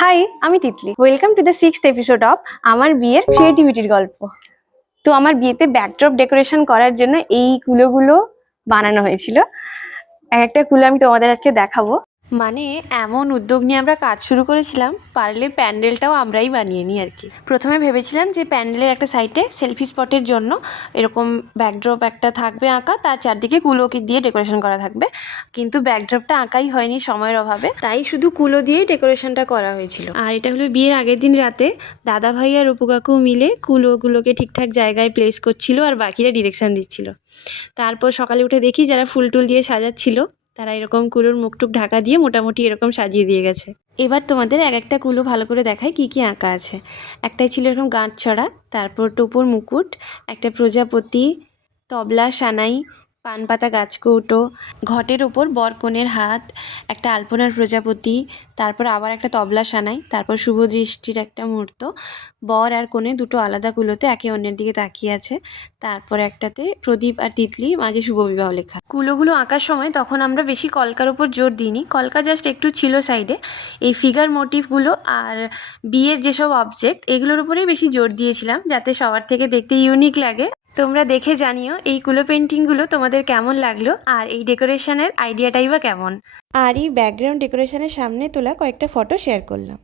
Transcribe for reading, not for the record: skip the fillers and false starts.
High, আমি Titli. Welcome to the 6th episode of আমার বিয়ের ক্রিয়েটিভিটির গল্প। তো আমার বিয়েতে ব্যাকড্রপ ডেকোরেশন করার জন্য এই কুলোগুলো বানানো হয়েছিল। একটা কুলো আমি তোমাদের আজকে দেখাবো। মানে এমন উদ্যোগ নিয়ে আমরা কাজ শুরু করেছিলাম, পারলে প্যান্ডেলটাও আমরাই বানিয়ে নিই আর কি। প্রথমে ভেবেছিলাম যে প্যান্ডেলের একটা সাইডে সেলফি স্পটের জন্য এরকম ব্যাকড্রপ একটা থাকবে আঁকা, তার চারদিকে কুলোকে দিয়ে ডেকোরেশন করা থাকবে। কিন্তু ব্যাকড্রপটা আঁকাই হয়নি সময়ের অভাবে, তাই শুধু কুলো দিয়েই ডেকোরেশনটা করা হয়েছিল। আর এটা হলো বিয়ের আগের দিন রাতে দাদা ভাই আর অপু কাকু মিলে কুলোগুলোকে ঠিকঠাক জায়গায় প্লেস করছিল আর বাকিরা ডিরেকশন দিচ্ছিল। তারপর সকালে উঠে দেখি যারা ফুল টুল দিয়ে সাজাচ্ছিল তারা এরকম কুলোর মুখটুক ঢাকা দিয়ে মোটামুটি এরকম সাজিয়ে দিয়ে গেছে। এবার তোমাদের এক একটা কুলো ভালো করে দেখায় কী কী আঁকা আছে। একটাই ছিল এরকম গাঁট ছড়া, তারপর টোপর মুকুট, একটা প্রজাপতি, তবলা সানাই, পান পাতা গাছকৌটো, ঘটের ওপর বর কনের হাত, একটা আলপনার প্রজাপতি, তারপর আবার একটা তবলা সানাই, তারপর শুভ দৃষ্টির একটা মুহূর্ত, বর আর কনে দুটো আলাদা কুলোতে একে অন্যের দিকে তাকিয়ে আছে, তারপর একটাতে প্রদীপ আর তিতলি, মাঝে শুভ বিবাহ লেখা। কুলোগুলো আঁকার সময় তখন আমরা বেশি কলকার ওপর জোর দিইনি, কলকা জাস্ট একটু ছিল সাইডে। এই ফিগার মোটিভগুলো আর বিয়ের যেসব অবজেক্ট এগুলোর উপরেই বেশি জোর দিয়েছিলাম, যাতে সবার থেকে দেখতে ইউনিক লাগে। তোমরা দেখে জানিও এই কুলো পেন্টিংগুলো তোমাদের কেমন লাগলো আর এই ডেকোরেশনের আইডিয়াটাই বা কেমন। আর এই ব্যাকগ্রাউন্ড ডেকোরেশনের সামনে তোলা কয়েকটা ফটো শেয়ার করলাম।